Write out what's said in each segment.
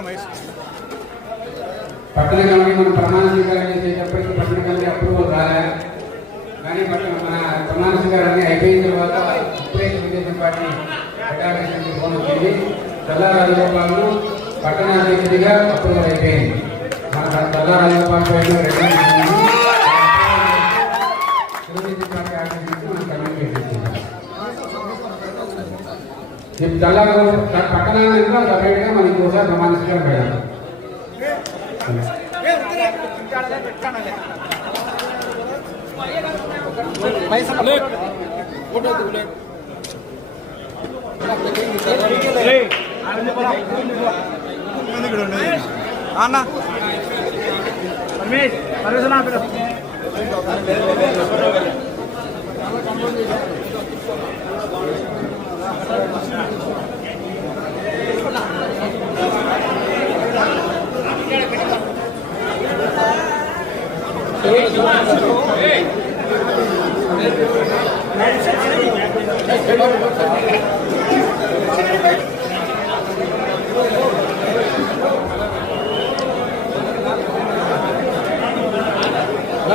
Mic పట్టణ committee మనం ప్రమాణ స్వీకారం చేసేటప్పటికి పట్టణ కమిటీ అప్రూవల్ రాలే కానీ పట్టణ మన ప్రమాణ స్వీకారాన్ని అయిపోయిన తర్వాత ఇప్పుడే తెలుగుదేశం పార్టీ హెడ్ ఫోన్ వచ్చింది. చల్లా పట్టణ అధ్యక్షుడిగా అప్రూవల్ అయిపోయింది. మన చల్లా రాజగోపాల్ రెండు ఈ చల్లా పట్టణాన్ని కూడా సపరేట్గా మనకి ఒకసారి ప్రమాణ స్వీకారం పెడదాం అన్న. రమేష్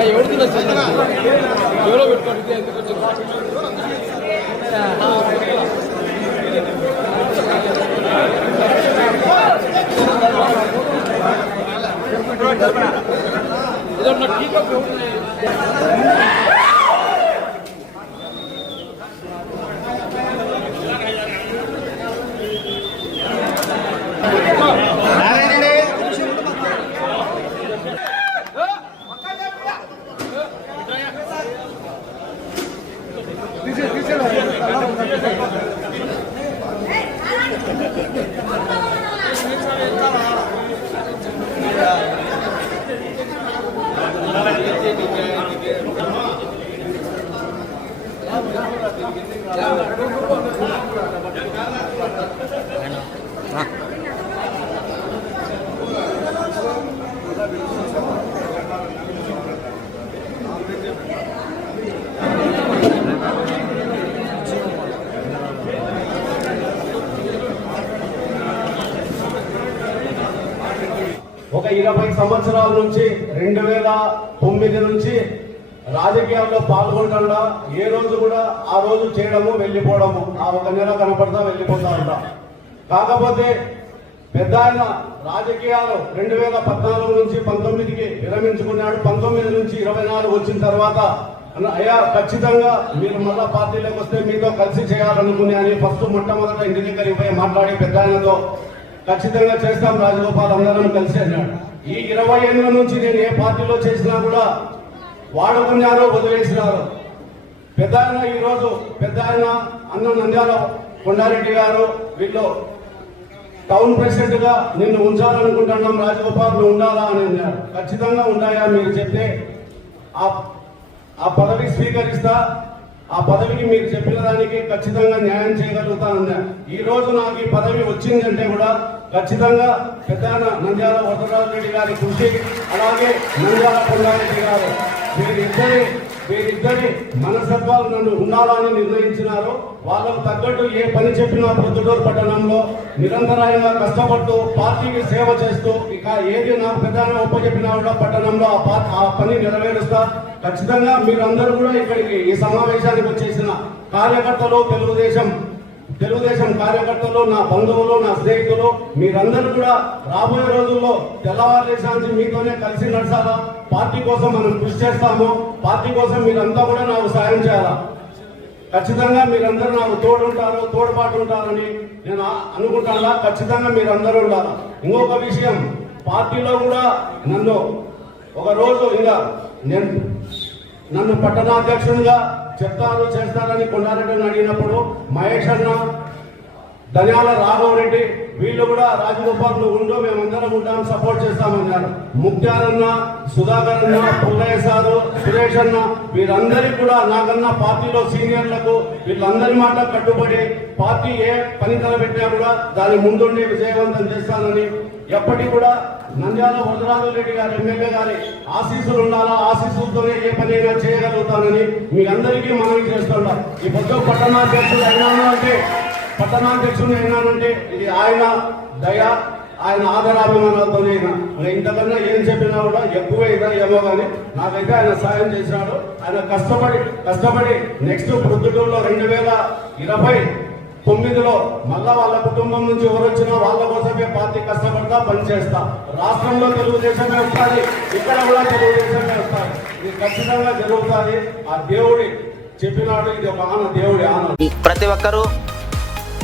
ఎవరు తినేస్తారు ఎవరో పెట్టుకోండి ఎందుకు ఒక ఇరవై సంవత్సరాల నుంచి రెండు వేల తొమ్మిది నుంచి రాజకీయాల్లో పాల్గొనకుండా ఏ రోజు కూడా ఆ రోజు చేయడము వెళ్ళిపోవడము. ఆ ఒక నెల కనపడతా వెళ్ళిపోతా ఉంటా. కాకపోతే పెద్ద ఆయన రాజకీయాలు రెండు వేల పద్నాలుగు నుంచి పంతొమ్మిదికి విరమించుకున్నాడు. పంతొమ్మిది నుంచి ఇరవై నాలుగు వచ్చిన తర్వాత అయ్యా ఖచ్చితంగా మీరు మళ్ళా పార్టీలోకి వస్తే మీతో కలిసి చేయాలనుకుని అని ఫస్ట్ మొట్టమొదట ఇంటి దగ్గరికి పోయి మాట్లాడి పెద్ద ఆయనతో ఖచ్చితంగా చేస్తాం రాజగోపాల్ అందరం కలిసి అన్నాడు. ఈ ఇరవై ఏళ్ళ నుంచి నేను ఏ పార్టీలో చేసినా కూడా వాడుకున్నారు వదిలేసినారు. పెద్ద ఆయన ఈ రోజు పెద్ద ఆయన అన్న నంద్యాల కొండారెడ్డి గారు వీళ్ళు టౌన్ ప్రెసిడెంట్గా నిన్ను ఉంచాలనుకుంటున్నాం రాజగోపాల్ నువ్వు ఉండాలా అని అన్నారు. ఖచ్చితంగా ఉంటాయా మీరు చెప్తే ఆ ఆ పదవి స్వీకరిస్తా ఆ పదవికి మీరు చెప్పిన దానికి ఖచ్చితంగా న్యాయం చేయగలుగుతానన్నా ఈ రోజు నాకు ఈ పదవి వచ్చిందంటే కూడా ఖచ్చితంగా పెద్దాన నంద్యాల వరదరాజు రెడ్డి గారి కృషి అలాగే నంద్యాల కొండారెడ్డి గారు. వీరిద్దరి వీరిద్దరి మనస్తత్వాలు నన్ను ఉండాలని నిర్ణయించినారు వాళ్ళకు తగ్గట్టు ఏ పని చెప్పినా ప్రొద్దుటూరు పట్టణంలో నిరంతరాయంగా కష్టపడుతూ పార్టీకి సేవ చేస్తూ ఇక ఏది నాకు ప్రధాన ఉపజెప్పినా కూడా పట్టణంలో ఆ ఆ పని నెరవేరుస్తా. ఖచ్చితంగా మీరందరూ కూడా ఇక్కడికి ఈ సమావేశానికి వచ్చేసిన కార్యకర్తలు తెలుగుదేశం తెలుగుదేశం కార్యకర్తలు నా బంధువులు నా స్నేహితులు మీరందరూ కూడా రాబోయే రోజుల్లో తెల్లవారులేసానికి మీతోనే కలిసి నడచాలా? పార్టీ కోసం మనం కృషి చేస్తాము. పార్టీ కోసం మీరంతా కూడా నాకు సాయం చేయాలా? ఖచ్చితంగా మీరందరూ నాకు తోడుంటారు తోడ్పాటు ఉంటారని నేను అనుకుంటానా? ఖచ్చితంగా మీరందరూ ఉండాలి? ఇంకొక విషయం పార్టీలో కూడా నన్ను ఒక రోజు ఇంకా నేను నన్ను పట్టణాధ్యక్షునిగా చెప్తారు చేస్తారని కొండారెడ్డిని అడిగినప్పుడు మహేష్ అన్న ధన్యాల రాఘవరెడ్డి వీళ్ళు కూడా రాజగోపాల్లో నువ్వు మేము మేమందరం ఉంటాం సపోర్ట్ చేస్తామన్నారు ముక్తారన్న సుధాకర్ అన్న పుల్లయ్య సారు సురేష్ అన్న వీరందరికీ కూడా నాకన్నా పార్టీలో సీనియర్లకు వీళ్ళందరి మాట కట్టుబడి పార్టీ ఏ పని తలపెట్టినా కూడా దాని ముందుండి విజయవంతం చేస్తానని ఎప్పటికీ కూడా నంద్యాల వరదరాజు రెడ్డి గారు ఎమ్మెల్యే గారి ఆశీస్సులు ఉండాలా ఆశీస్సులతోనే ఏ పని అయినా చేయగలుగుతానని మీ అందరికీ మనవి చేస్తుంటాం. ఈ పొద్దు పట్టణాధ్యక్షుడు అయినా అంటే పట్టణాధ్యక్షుడు అయినానంటే ఇది ఆయన దయ ఆయన ఆదరాభిమానాలతో ఇంతకన్నా ఏం చెప్పినా కూడా ఎక్కువైనా ఏమో కానీ నాకైతే ఆయన సాయం చేశాడు. ఆయన కష్టపడి కష్టపడి నెక్స్ట్ ప్రొద్దుటూరులో రెండు వేల ఇరవై తొమ్మిదిలో మళ్ళా వాళ్ళ కుటుంబం నుంచి ఎవరు వచ్చినా వాళ్ళ కోసమే పార్టీ కష్టపడతా పనిచేస్తా రాష్ట్రంలో తెలుగుదేశమే వస్తుంది ఇక్కడ కూడా తెలుగుదేశమే వస్తుంది. ఇది ఖచ్చితంగా జరుగుతుంది. ఆ దేవుడి చెప్పినాడు ఇది ఒక ఆన దేవుడి ఆన. ప్రతి ఒక్కరూ